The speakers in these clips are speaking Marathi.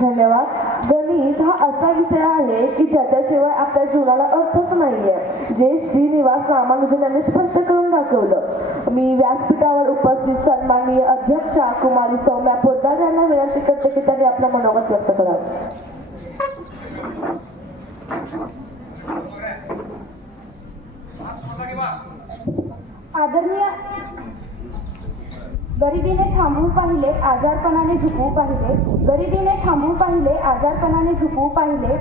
धन्यवाद. गणित हा असा विषय आहे की ज्याच्याशिवाय आपल्या जीवनाला अर्थच नाहीये. जे श्रीनिवास रामानुजन यांनी स्पष्ट करून दाखवलं. मी व्यासपीठावर उपस्थित सन्माननीय अध्यक्षा कुमारी सौम्या पोद्दार यांना विनंती करते की त्यांनी आपलं मनोगत व्यक्त करावं आदरणीय गरिबीने थांबवू पाहिले आजारपणाने झुकवू पाहिले. गरिबीने थांबवू पाहिले आजारपणाने झुकवू पाहिले.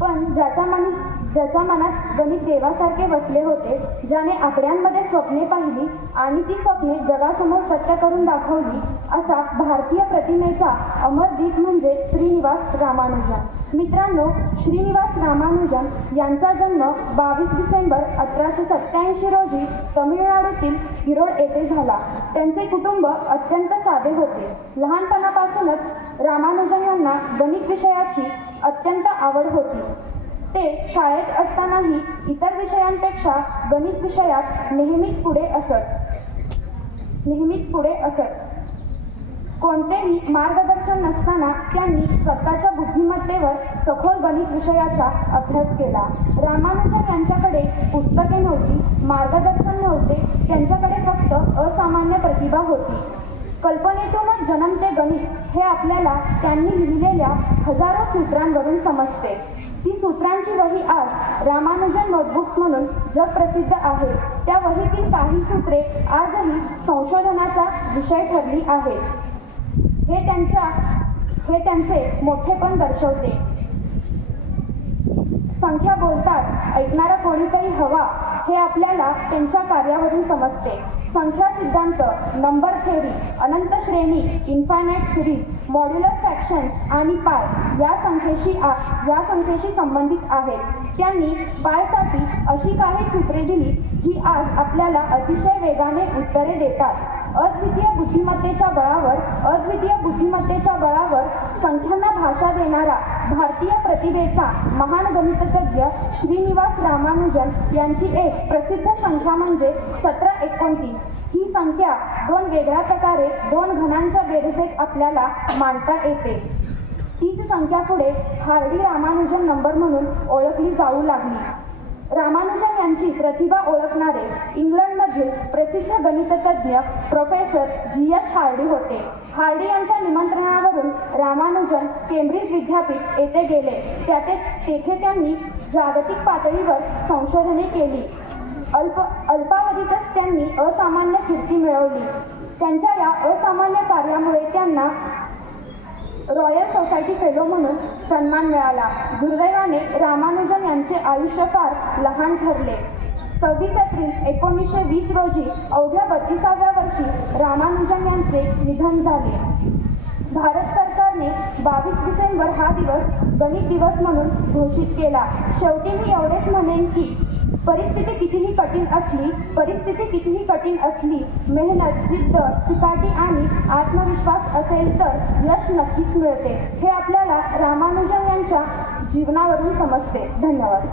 पण ज्याच्या मनी ज्याच्या मनात गणित देवासारखे बसले होते ज्याने आकड्यांमध्ये स्वप्ने पाहिली आणि ती स्वप्ने जगासमोर सत्य करून दाखवली असा भारतीय प्रतिमेचा अमर दीप म्हणजे श्रीनिवास रामानुजन. मित्रांनो श्रीनिवास रामानुजन यांचा जन्म बावीस डिसेंबर अठराशे सत्याऐंशी रोजी तमिळनाडूतील हिरोड येथे झाला. त्यांचे कुटुंब अत्यंत साधे होते. लहानपणापासूनच रामानुजन यांना गणित विषयाची अत्यंत आवड होती. ते शाळेत असतानाही इतर विषयांपेक्षा गणित विषयात नेहमीच पुढे असत. नेहमीच पुढे असत. कोणतेही मार्गदर्शन नसताना त्यांनी स्वतःच्या बुद्धिमत्तेवर सखोल गणित विषयाचा अभ्यास केला. रामानुजन यांच्याकडे पुस्तके नव्हती मार्गदर्शन नव्हते त्यांच्याकडे फक्त असामान्य प्रतिभा होती. कल्पनेतूनच जन्मते गणित हे आपल्याला त्यांनी लिहिलेल्या हजारो सूत्रांवरून समजते. ती सूत्रां वही आज रामानुजन नोटबुक्स म्हणून जगप्रसिद्ध आहे. त्या वहीतील काही सूत्रे आजही संशोधनाचा विषय ठरली आहेत. हे त्यांचा हे त्यांचे मोठेपण दर्शवते. संख्या बोलतात ऐकणारा कोणीतरी हवा. हे आपल्याला त्यांच्या कार्यावरून समजते. संख्या सिद्धांत नंबर थेरी अनंत श्रेणी इन्फायनाईट सिरीज मॉड्युलर फ्रॅक्शन्स आणि पाय या संख्येशी आ या संख्येशी संबंधित आहेत. त्यांनी पायसाठी अशी काही सूत्रे दिली जी आज आपल्याला अतिशय वेगाने उत्तरे देतात. अद्वितीय बुद्धिमत्तेच्या बळावर अद्वितीय बुद्धिमत्तेच्या बळावर संख्यांना भाषा देणारा भारतीय प्रतिभेचा महान गणितज्ञ श्रीनिवास रामानुजन यांची एक प्रसिद्ध संख्या म्हणजे सतरा एकोणतीस. ही संख्या दोन वेगळ्या प्रकारे दोन घनांच्या बेरजेत आपल्याला मांडता येते. तीच संख्या पुढे हार्डी रामानुजन नंबर म्हणून ओळखली जाऊ लागली. रामानुजन यांची प्रतिभा ओळखणारे इंग्लंडमधील प्रसिद्ध गणिततज्ञ प्रोफेसर जी एच हार्डी होते. हार्डी यांच्या निमंत्रणावरून रामानुजन केम्ब्रिज विद्यापीठ येथे गेले. त्याते तेथे त्यांनी जागतिक पातळीवर संशोधने केली. अल्प अल्पावधीतच त्यांनी असामान्य कीर्ती मिळवली. त्यांच्या या असामान्य कार्यामुळे त्यांना रॉयल सोसायटी फेलो म्हणून सन्मान मिळाला. दुर्दैवाने रामानुजन यांचे आयुष्य फार लहान ठरले. सव्वीस एप्रिल एकोणीसशे वीस रोजी अवघ्या बत्तीसाव्या वर्षी रामानुजन यांचे निधन झाले. भारत सरकारने बावीस डिसेंबर हा दिवस गणित दिवस म्हणून घोषित केला. शेवटी मी एवढेच म्हणेन की परिस्थिती कितीही कठीण कितीही कठीण असली मेहनत जिद्द चिकाटी आणि आत्मविश्वास असेल तर यश नक्कीच मिळते. हे आपल्याला रामानुजन यांच्या जीवनावरून समजते. धन्यवाद.